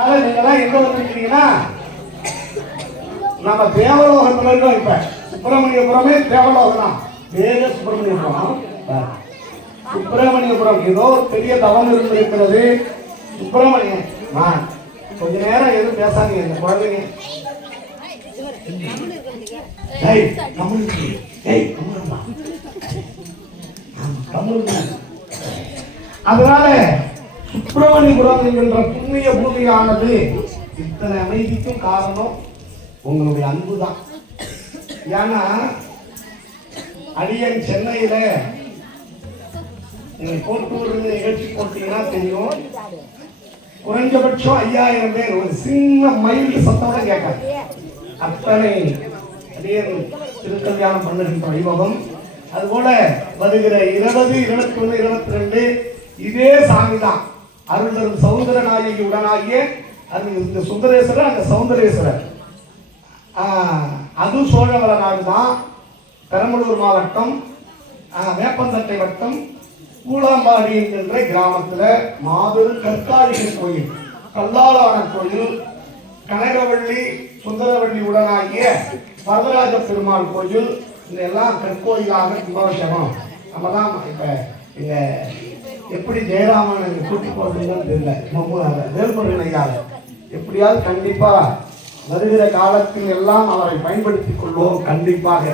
அதனால நீங்கெல்லாம் எங்க வந்திருக்கீங்கன்னா நம்ம தேவலோகத்துல இருக்கோம் இப்ப. சுப்பிரமணியபுரமே தேவலோகம் தான் வேத சுப்பிரமணியபுரம். சுப்பிரமணியபுரம். ஏதோ பெரிய தவம் இருந்திருக்கிறது. சுப்பிரமணியம் ஆ, கொஞ்ச நேரம் எதுவும் பேசாதீங்க இந்த குழந்தைங்க. ஏய், ஏய், அதனால சுப்பிரமணியபுரம் என்கின்ற புண்ணிய பூமியானது இத்தனை அமைதிக்கும் காரணம் உங்களுடைய அன்பு தான் ஏன்னா அடியன் சென்னையில நீங்க கோட்டூர் நிகழ்ச்சி போட்டீங்கன்னா தெரியும். குறைஞ்சபட்சம் ஐயாயிரம் பேர் ஒரு சின்ன மயில் சத்தம் கூட கேட்காது. அத்தனை அடியன் திருக்கல்யாணம் பண்ணுகின்ற வைபவம். அதுபோல வருகிற இருபது இருபத்தி ஒன்று இருபத்தி ரெண்டு இதே சாமி தான் அருள்தரும் சௌந்தர நாயகி உடனாகிய அது இந்த சுந்தரேஸ்வரர் அந்த சௌந்தரேஸ்வரர் அது சோழவர நாடு தான். பெரம்பலூர் மாவட்டம் வேப்பந்தட்டை வட்டம் கூழாம்பாடி என்கின்ற கிராமத்தில் மாபெரும் கற்காழிகள் கோயில் கல்லாளான கோயில் கனகவள்ளி சுந்தரவள்ளி உடனாகிய வரதராஜ பெருமாள் கோயில் இந்த எல்லாம் கற்கோயிலாக கும்பாபிஷேகம் நம்ம தான் இப்போ இங்க எப்படி ஜெயராமன் இங்க கூட்டி போறதுன்னு தெரியல. வேல்முருகன் ஐயாவை. எப்படியாவது கண்டிப்பா வருகிற காலத்தில் எல்லாம் அவரை பயன்படுத்திக் கொள்வோம் கண்டிப்பாக.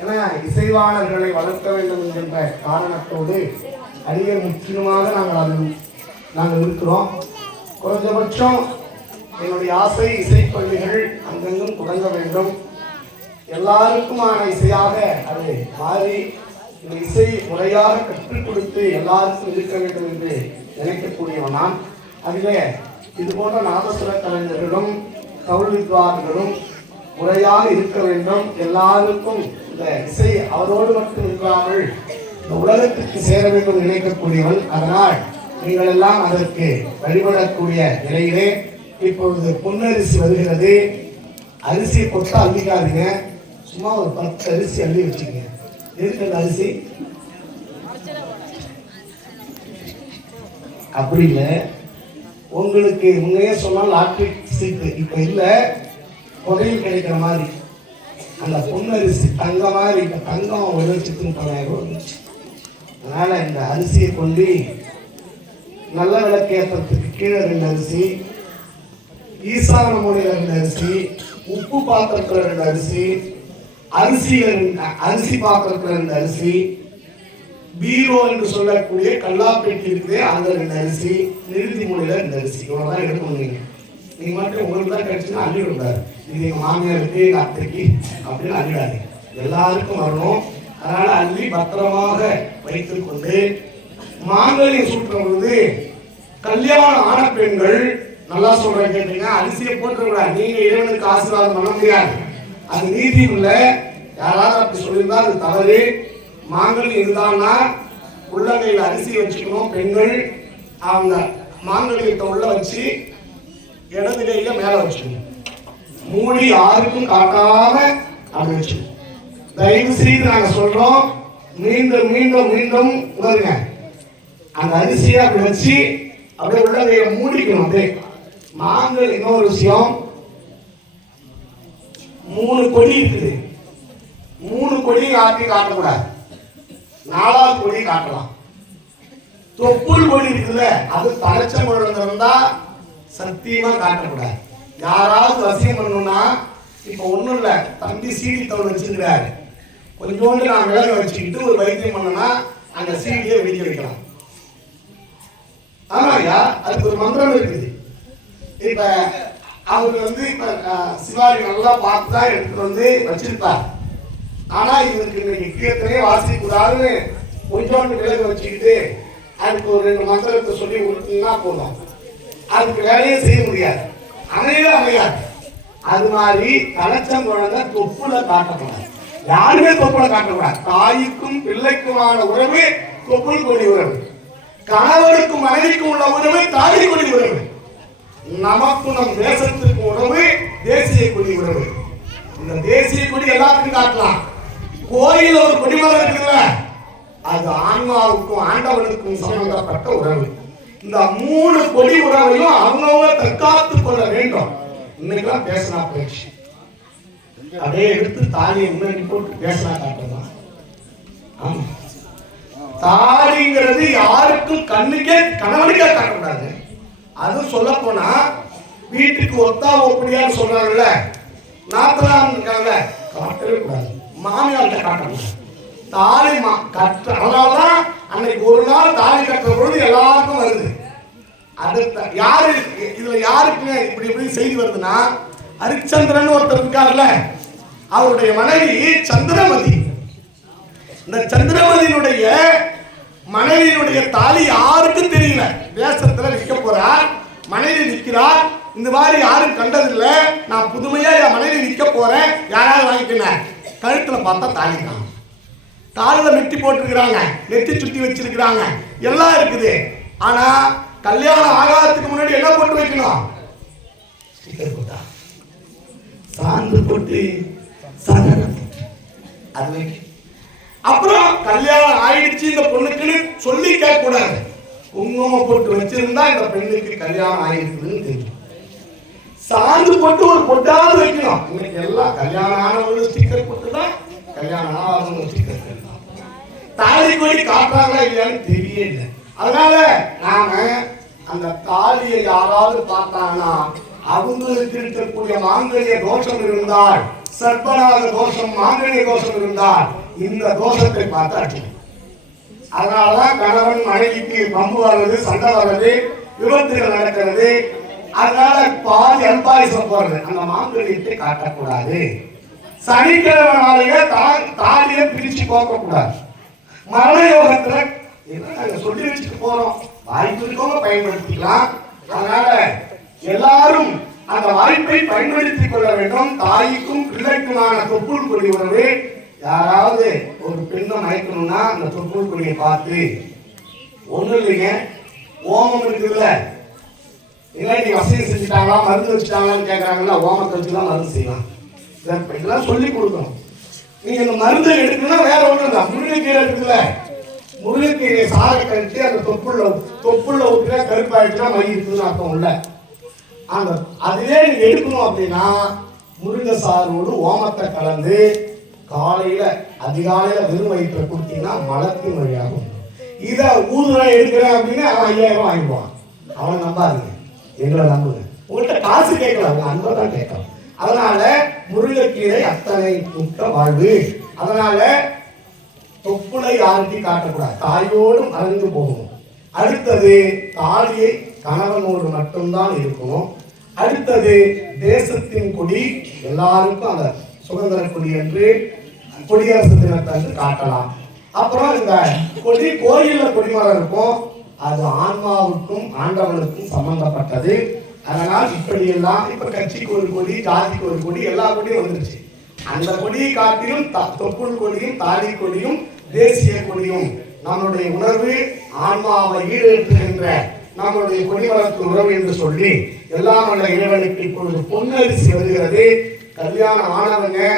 ஏன்னா இசைவாளர்களை வளர்க்க வேண்டும் என்கின்ற காரணத்தோடு அதிக முக்கியமாக நாங்கள் அதில் நாங்கள் இருக்கிறோம். குறைஞ்சபட்சம் என்னுடைய ஆசை இசைப்பள்ளிகள் அங்கெங்கும் தொடங்க வேண்டும். எல்லாருக்குமான இசையாக அது மாறி இந்த இசை முறையாக கற்றுக் கொடுத்து எல்லாருக்கும் இருக்க வேண்டும் என்று நினைக்கக்கூடியவன் நான் அதிலே இது போன்ற நாதசுர கலைஞர்களும் கவுள் வித்வான்களும் முறையாக இருக்க வேண்டும். எல்லாருக்கும் இந்த இசை அவரோடு மட்டும் இல்லாமல் இந்த உலகத்திற்கு சேர வேண்டும் நினைக்கக்கூடியவன். அதனால் நீங்கள் எல்லாம் அதற்கு வழிபடக்கூடிய நிலையிலே இப்பொழுது பொன்னரிசி வருகிறது. அரிசியை கொட்டா அள்ளிக்காதீங்க. சும்மா ஒரு பத்து அரிசி அள்ளி வச்சுக்கோங்க. எதுக்கு அரிசி அப்படி இல்லை. உங்களுக்கு முன்னையே சொன்னால் லாட்ரி சீட்டு இப்போ இல்லை. புகையில் கிடைக்கிற மாதிரி. அந்த பொன்னரிசி தங்க மாதிரி இப்போ தங்கம் ஒரு லட்சத்து முப்பதாயிரம் ரூபாய் அதனால இந்த அரிசியை கொண்டு நல்ல விளக்கேற்றத்துக்கு கீழே ரெண்டு அரிசி ஈசான மூலையில ரெண்டு அரிசி உப்பு பாத்திரத்துல ரெண்டு அரிசி அரிசி அரிசி பாத்திரத்துல இருந்த அரிசி பீரோ என்று சொல்லக்கூடிய கல்லாப்பேட்டி இருக்குது அதுல இருந்த அரிசி நிறுத்தி மூலையில இருந்த அரிசி. இவ்வளவுதான் எடுக்க முடியுங்க நீங்க மட்டும் உங்களுக்கு தான் கிடைச்சுன்னா அள்ளி விடாது இது எங்க மாமியாருக்கு எங்க அத்தைக்கு அப்படின்னு அள்ளிடாதீங்க. எல்லாருக்கும் வரணும். அதனால அள்ளி பத்திரமாக வைத்துக் கொண்டு மாங்கல்யம் சூட்டுற பொழுது கல்யாணம் ஆன பெண்கள் நல்லா சொல்றேன் கேட்டீங்க அரிசியை போட்டுக்கூடாது நீங்க இறைவனுக்கு ஆசீர்வாதம் பண்ண முடியாது. அது நீதி இல்லை யாராவது அப்படி சொல்லியிருந்தால் அது தவறு. மாங்கல் இருந்தான்னா உள்ளங்கையில் அரிசி வச்சுக்கணும் பெண்கள் அவங்க மாங்கல்யத்தை உள்ள வச்சு இடது கையில மேல வச்சுக்கணும். மூடி யாருக்கும் காட்டாம அப்படி வச்சுக்கணும். தயவு செய்து நாங்க சொல்றோம் மீண்டும் மீண்டும் மீண்டும் உணருங்க. அந்த அரிசியை அப்படி வச்சு அப்படியே உள்ளங்கையில மூடிக்கணும் அப்படியே. மாங்கல் இன்னொரு விஷயம். மூணு கொடி இருக்குது. மூணு கொடி காட்டி காட்டக்கூடாது. நாலாவது கொடி காட்டலாம். தொப்புள் கொடி இருக்குல்ல அது தலைச்ச குழந்தை இருந்தா சத்தியமா காட்டக்கூடாது. யாராவது வசியம் பண்ணணும்னா இப்போ ஒண்ணும் இல்ல தம்பி சீடி தவறு வச்சிருக்கிறாரு. கொஞ்சோண்டு நான் விலக வச்சுக்கிட்டு ஒரு வைத்தியம் பண்ணனா அந்த சீடியை வெடிக்க வைக்கலாம். ஆமாய்யா அதுக்கு ஒரு மந்திரம் இருக்குது. இப்ப அவர் வந்து இப்ப சிவாஜி நல்லா பார்த்து தான் எடுத்துட்டு வந்து வச்சிருப்பார். ஆனா இவருக்கு இன்னைக்கு கீர்த்தனே வாசிக்க கூடாதுன்னு கொஞ்சோண்டு விலகு வச்சுக்கிட்டு அதுக்கு ஒரு ரெண்டு மந்திரத்தை சொல்லி கொடுத்தீங்கன்னா போதும். அதுக்கு வேலையே செய்ய முடியாது. அமையவே அமையாது. அது மாதிரி கலச்சம் குழந்தை தொப்புல காட்டக்கூடாது. யாருமே தொப்புல காட்டக்கூடாது. தாய்க்கும் பிள்ளைக்குமான உறவு தொப்புள் கொடி உறவு. கணவருக்கும் மனைவிக்கும் உள்ள உறவு தாய் கொடி உறவு. நமக்கு நம் தேசத்திற்கு உறவு தேசிய கொடி உறவு. இந்த தேசிய கொடி எல்லாத்துக்கும் காட்டலாம். கோயில் ஒரு கொடிமரம் இருக்குல்ல அது ஆன்மாவுக்கும் ஆண்டவனுக்கும் சம்பந்தப்பட்ட உறவு. இந்த மூணு கொடி உறவையும் அவங்கவுங்க தற்காத்து கொள்ள இன்னைக்கெல்லாம் பேசினா போயிடுச்சு. அதே எடுத்து தாலியை முன்னாடி போட்டு பேசினா காட்டுதான் ஆமா. தாலிங்கிறது யாருக்கும் கண்ணுக்கே கணவனுக்கே காட்டக்கூடாது. அது சொல்ல போனா வீட்டுக்கு ஒத்தா ஒப்படியான்னு சொல்றாங்கல்ல நாத்தலாம் இருக்காங்க காட்டவே கூடாது. மாமியார்கிட்ட காட்டணும் தாலி மா கட்ட அதனாலதான் அன்னைக்கு ஒரு நாள் தாலி கட்டுற பொழுது எல்லாருக்கும் வருது. அடுத்த யாரு இதுல யாருக்குங்க இப்படி இப்படி செய்தி வருதுன்னா ஹரிச்சந்திரன் ஒருத்தர் இருக்கார்ல அவருடைய மனைவி சந்திரமதி. இந்த சந்திரமதியினுடைய மனைவியினுடைய தாலி யாருக்கும் தெரியல. தேசத்துல விற்க போறார் மனைவி விற்கிறார் இந்த மாதிரி யாரும் கண்டதில்லை. நான் புதுமையா என் மனைவி விற்க போறேன். யாராவது வாங்கிக்கினேன்? கழுத்தில் பார்த்தா தாலி தான். தாலில மெட்டி போட்டிருக்கிறாங்க. நெத்தி சுற்றி வச்சிருக்கிறாங்க. எல்லாம் இருக்குது. ஆனால் கல்யாணம் ஆகாததுக்கு முன்னாடி என்ன போட்டு வைக்கணும்? போட்டா. சாந்து போட்டு அது வைக்க அப்புறம் கல்யாணம் ஆயிடுச்சு இந்த பொண்ணுக்குன்னு சொல்லி கேட்க கூடாது குங்குமம் போட்டு வச்சிருந்தா இந்த பெண்ணுக்கு கல்யாணம் ஆயிருக்குதுன்னு தெரியும். சாந்து போட்டு ஒரு பொட்டாவது வைக்கணும். இன்னைக்கு எல்லாம் கல்யாணம் ஆனவங்க ஸ்டிக்கர் போட்டுதான் கல்யாணம் ஆனவங்க ஸ்டிக்கர் தாலி கொடி காட்டுறாங்களா இல்லையான்னு தெரியல. அதனால நாம அந்த தாலியை யாராவது பார்த்தாங்கன்னா அவங்களுக்கு இருக்கக்கூடிய மாங்கல்ய தோஷம் இருந்தால் சர்ப்பநாக தோஷம் மாங்கல்ய தோஷம் இருந்தால் இந்த தோஷத்தை பார்த்தாச்சு அதனாலதான் கணவன் மனைவிக்கு பம்பு வர்றது சண்டை வர்றது விபத்துகள் நடக்கிறது அதனால பாதி அல்பாயுசம் போறது அந்த மாங்கல்யத்தை காட்டக்கூடாது. சனிக்கிழமை நாளைய தாலியை பிரிச்சு போக்க கூடாது மரண யோகத்துல நாங்க சொல்லி வச்சுட்டு போறோம்? வாய்ப்பு இருக்கவங்க பயன்படுத்திக்கலாம். அதனால எல்லாரும் அந்த வாய்ப்பை பயன்படுத்திக் கொள்ள வேண்டும். தாய்க்கும் பிள்ளைக்குமான தொப்புள் கொடி உறவு யாராவது ஒரு பெண்ணை மயக்கணும்னா அந்த தொப்புள் கொடியை பார்த்து ஒன்றும் இல்லைங்க. ஓமம் இருக்குதுல்ல. இல்லை நீ வசதி செஞ்சுட்டாங்களா மருந்து வச்சுட்டாங்களான்னு கேட்குறாங்களா ஓமத்தை வச்சு தான் மருந்து செய்யலாம். இதெல்லாம் சொல்லி கொடுக்கணும். நீங்க இந்த மருந்து எடுக்கணும்னா வேற ஒன்றும் தான் முருங்கைக்கீரை இருக்குல்ல? முருங்கைக்கீரை சாரை கழிச்சு அந்த தொப்புள்ள தொப்புள்ள ஊற்றினா கருப்பாயிடுச்சுனா மை இருக்குதுன்னு அர்த்தம் இல்லை. அந்த அதுவே நீங்க எடுக்கணும் அப்படின்னா முருங்கை சாரோடு ஓமத்தை கலந்து காலையில அதிகாலையில வெறும் வயிற்றுல கொடுத்தீங்கன்னா மலத்தின் வழியாகும் இதை ஊதுனா எடுக்கிறேன் அப்படின்னா அவன் ஐயாயிரம் வாங்கிடுவான். அவனை நம்பாதீங்க. எங்களை நம்புங்க. உங்கள்கிட்ட காசு கேட்கல உங்க அன்பை தான் கேட்கலாம் அதனால முருங்கைக்கீரை அத்தனை முட்ட வாழ்வு. அதனால தொப்புளை ஆழ்த்தி காட்டக்கூடாது. தாயோடு மறந்து போகணும். அடுத்தது தாலியை கணவனோடு மட்டும்தான் இருக்கணும். அடுத்தது தேசத்தின் கொடி எல்லாருக்கும் அந்த சுதந்திர கொடி என்று குடியரசு தினத்தை காட்டலாம். அப்புறம் இந்த கொடி கோயிலில் கொடிமரம் இருக்கும். அது ஆன்மாவுக்கும் ஆண்டவனுக்கும் சம்பந்தப்பட்டது. அதனால் இப்படியெல்லாம் இப்ப கட்சிக்கு ஒரு கொடி ஜாதிக்கு ஒரு கொடி எல்லா கொடியும் வந்துருச்சு. அந்த கொடியை காட்டிலும் த- தொப்புள் கொடியும் தாலி கொடியும் தேசிய கொடியும் நம்முடைய உணர்வு ஆன்மாவை ஈடேற்றுகின்ற நம்முடைய கொடிமரத்து உறவு என்று சொல்லி எல்லாம் உள்ள இறைவனுக்கு இப்பொழுது பொன்னரிசி வருகிறது. கல்யாணம் ஆனவங்க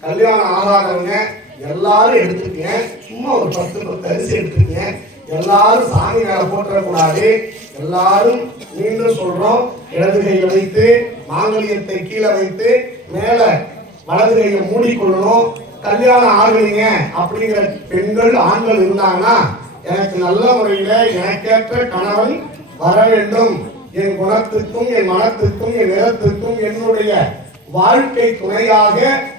கல்யாணம் ஆகாதவங்க எல்லாரும் எடுத்துக்கங்க. சும்மா ஒரு பத்து பத்து அரிசி எடுத்துக்கங்க. எல்லாரும் சாமி மேல போட்டுறக்கூடாது எல்லாரும் மீண்டும் சொல்றோம். இடது கையை வைத்து மாங்கல்யத்தை கீழே வைத்து மேல வலது கையை மூடிக்கொள்ளணும். கல்யாணம் ஆகலைங்க அப்படிங்கிற பெண்கள் ஆண்கள் இருந்தாங்கன்னா எனக்கு நல்ல முறையில எனக்கேற்ற கணவன் வர வேண்டும். என் குணத்துக்கும் என் மனத்துக்கும் என் நிறத்துக்கும் என்னுடைய வாழ்க்கை துணையாக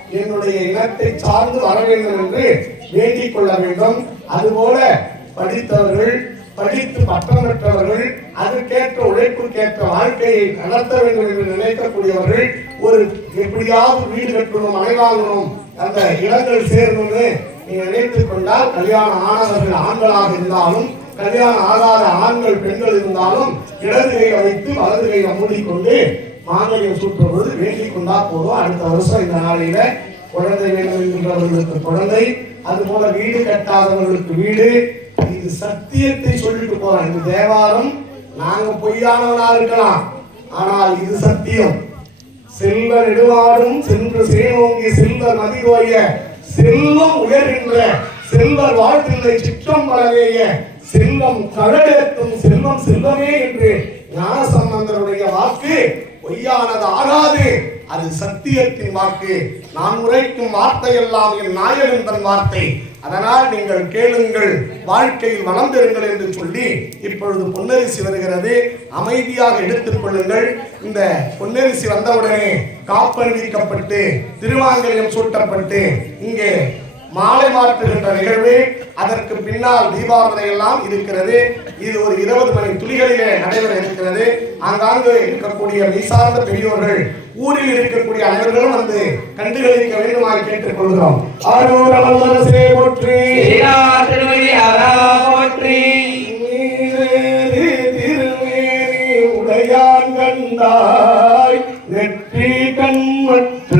என்னுடைய இனத்தை சார்ந்து வர வேண்டும் என்று வேண்டிக் கொள்ள வேண்டும். அதுபோல படித்தவர்கள் படித்து பட்டம் பெற்றவர்கள் அதற்கேற்ற உழைப்புக்கேற்ற வாழ்க்கையை நடத்த வேண்டும் என்று நினைக்கக்கூடியவர்கள் ஒரு எப்படியாவது வீடு கட்டணும் மனை வாங்கணும் அந்த இடங்கள் சேரணும்னு நீங்க நினைத்துக் கொண்டால் கல்யாணம் ஆனவர்கள் ஆண்களாக இருந்தாலும் கல்யாணம் ஆகாத ஆண்கள் பெண்கள் இருந்தாலும் இடது கையை வைத்து வலது கையை மூடிக்கொண்டு மாங்கல்யம் சுற்றும் பொழுது வேண்டிக் கொண்டா போதும். அடுத்த வருஷம் இந்த நாளையில குழந்தை வேண்டும் என்றவர்களுக்கு குழந்தை. அதுபோல வீடு கட்டாதவர்களுக்கு வீடு. இது சத்தியத்தை சொல்லிட்டு போறான். இந்த தேவாரம் நாங்க பொய்யானவனா இருக்கலாம். ஆனால் இது சத்தியம். செல்வ நெடுவாடும் சென்று சேனோங்கி செல்வ மதிவோய செல்வம் உயர்கின்ற செல்வர் வாழ்த்தில்லை சிற்றம் பலவேய செல்வம் கடலெத்தும் செல்வம் செல்வமே என்று ஞானசம்பந்தருடைய வாக்கு பொய்யானது ஆகாது. அது சத்தியத்தின் வாக்கு. நான் உரைக்கும் வார்த்தை எல்லாம் என் நாயகன் தன் வார்த்தை. அதனால் நீங்கள் கேளுங்கள் வாழ்க்கையில் வளம் பெறுங்கள் என்று சொல்லி இப்பொழுது பொன்னரிசி வருகிறது. அமைதியாக எடுத்துக் கொள்ளுங்கள். இந்த பொன்னரிசி வந்தவுடனே காப்பணிவிக்கப்பட்டு திருவாங்கலியம் சூட்டப்பட்டு இங்கே மாலை மாற்றுகின்ற நிகழ்வு அதற்கு பின்னால் தீபாவளி எல்லாம் இருக்கிறது. இது ஒரு இருபது மணி துளிகளிலே நடைபெற இருக்கிறது. ஆங்காங்கு இருக்கக்கூடிய மீசார்ந்த பெரியோர்கள் ஊரில் இருக்கக்கூடிய அனைவர்களும் வந்து கண்டுகளிக்க வேண்டுமாய் கேட்டுக் கொள்கிறோம்